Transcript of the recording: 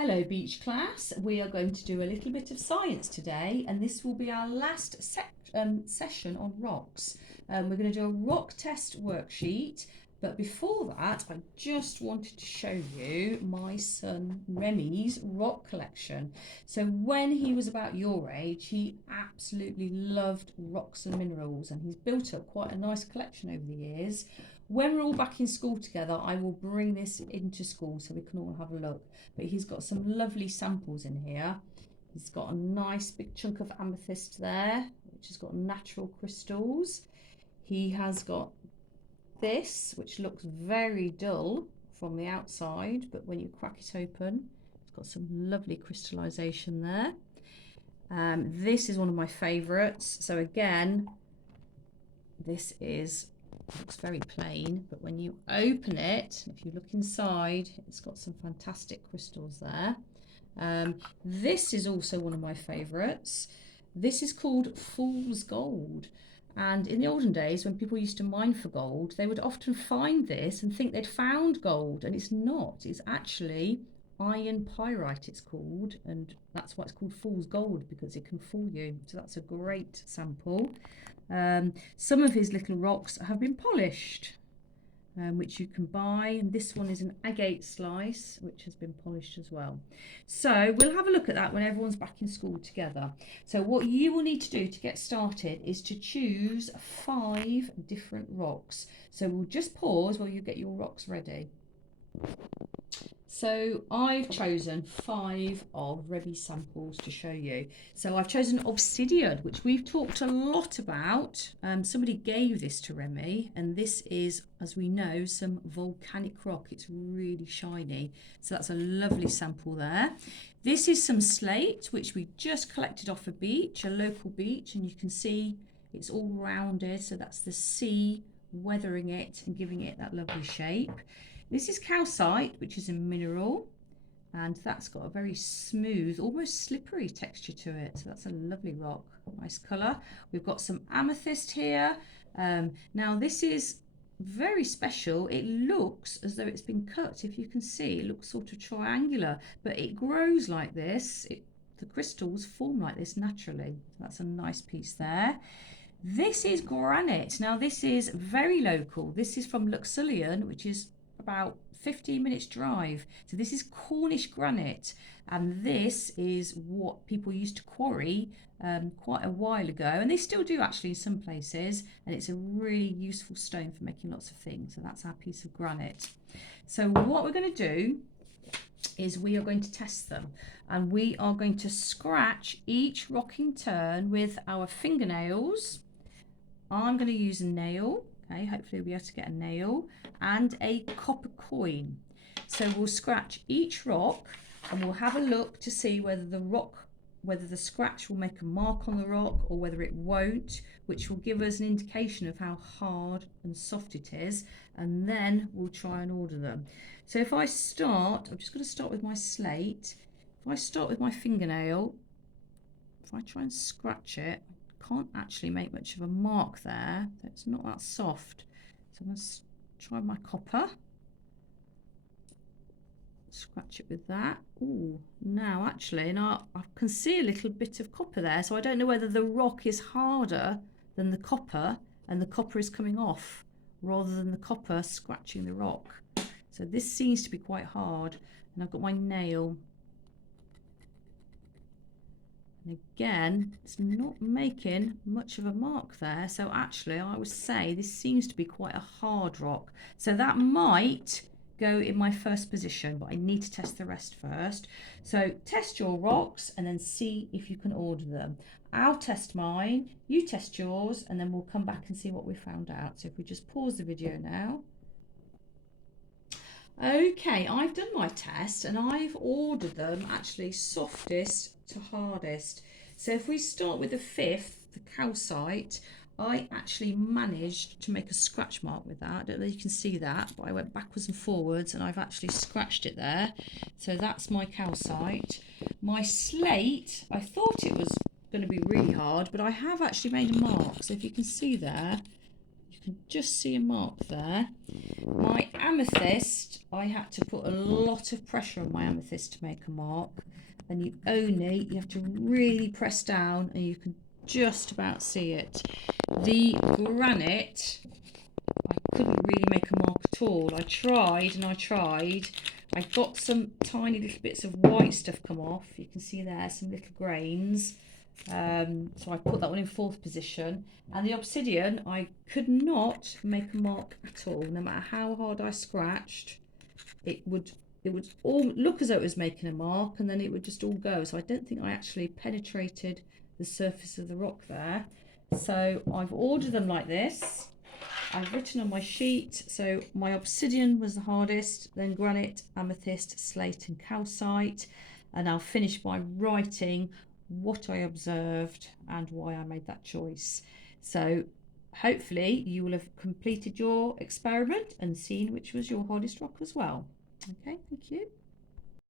Hello beach class, we are going to do a little bit of science today and this will be our last session on rocks. We're going to do a rock test worksheet, but before that I just wanted to show you my son Remy's rock collection. So when he was about your age he absolutely loved rocks and minerals and he's built up quite a nice collection over the years. When we're all back in school together, I will bring this into school so we can all have a look. But he's got some lovely samples in here. He's got a nice big chunk of amethyst there, which has got natural crystals. He has got this, which looks very dull from the outside, but when you crack it open, it's got some lovely crystallization there. This is one of my favorites. So again, this looks very plain, but when you open it, if you look inside, it's got some fantastic crystals there. This is also one of my favorites. This is called Fool's Gold. And in the olden days, when people used to mine for gold, they would often find this and think they'd found gold, and it's not. It's actually iron pyrite, it's called, and that's why it's called Fool's Gold, because it can fool you. So that's a great sample. Some of his little rocks have been polished, which you can buy, and this one is an agate slice which has been polished as well. So we'll have a look at that when everyone's back in school together. So what you will need to do to get started is to choose 5 different rocks. So we'll just pause while you get your rocks ready. So I've chosen 5 of Remy's samples to show you. So I've chosen obsidian, which we've talked a lot about. Somebody gave this to Remy, and this is, as we know, some volcanic rock. It's really shiny. So that's a lovely sample there. This is some slate, which we just collected off a beach, a local beach, and you can see it's all rounded. So that's the sea weathering it and giving it that lovely shape. This is calcite, which is a mineral, and that's got a very smooth, almost slippery texture to it. So that's a lovely rock, nice colour. We've got some amethyst here. Now this is very special. It looks as though it's been cut. If you can see, it looks sort of triangular, but it grows like this. The crystals form like this naturally. So that's a nice piece there. This is granite. Now this is very local. This is from Luxullian, which is about 15 minutes drive. So this is Cornish granite, and this is what people used to quarry quite a while ago, and they still do actually in some places, and it's a really useful stone for making lots of things. So that's our piece of granite. So what we're going to do is we are going to test them, and we are going to scratch each rock in turn with our fingernails. I'm going to use a nail. Okay, hopefully we'll be able to get a nail and a copper coin. So we'll scratch each rock and we'll have a look to see whether the scratch will make a mark on the rock or whether it won't, which will give us an indication of how hard and soft it is, and then we'll try and order them. So if I start, I'm just going to start with my slate. If I start with my fingernail, if I try and scratch it, can't actually make much of a mark there. It's not that soft. So I'm going to try my copper. Scratch it with that. Oh, now actually, now I can see a little bit of copper there. So I don't know whether the rock is harder than the copper and the copper is coming off rather than the copper scratching the rock. So this seems to be quite hard. And I've got my nail. Again, it's not making much of a mark there. So actually, I would say this seems to be quite a hard rock. So that might go in my first position, but I need to test the rest first. So test your rocks and then see if you can order them. I'll test mine, you test yours, and then we'll come back and see what we found out. So if we just pause the video now. Okay, I've done my test and I've ordered them actually softest to hardest. So if we start with the 5th, the calcite, I actually managed to make a scratch mark with that. I don't know if you can see that, but I went backwards and forwards and I've actually scratched it there. So that's my calcite. My slate, I thought it was going to be really hard, but I have actually made a mark. So if you can see there, you can just see a mark there. My amethyst, I had to put a lot of pressure on my amethyst to make a mark. And you have to really press down and you can just about see it. The granite, I couldn't really make a mark at all. I tried and I tried. I got some tiny little bits of white stuff come off. You can see there some little grains. So I put that one in 4th position. And the obsidian, I could not make a mark at all. No matter how hard I scratched, it would all look as though it was making a mark, and then it would just all go. So I don't think I actually penetrated the surface of the rock there. So I've ordered them like this. I've written on my sheet, so my obsidian was the hardest, then granite, amethyst, slate and calcite, and I'll finish by writing what I observed and why I made that choice. So hopefully you will have completed your experiment and seen which was your hardest rock as well. Okay, thank you.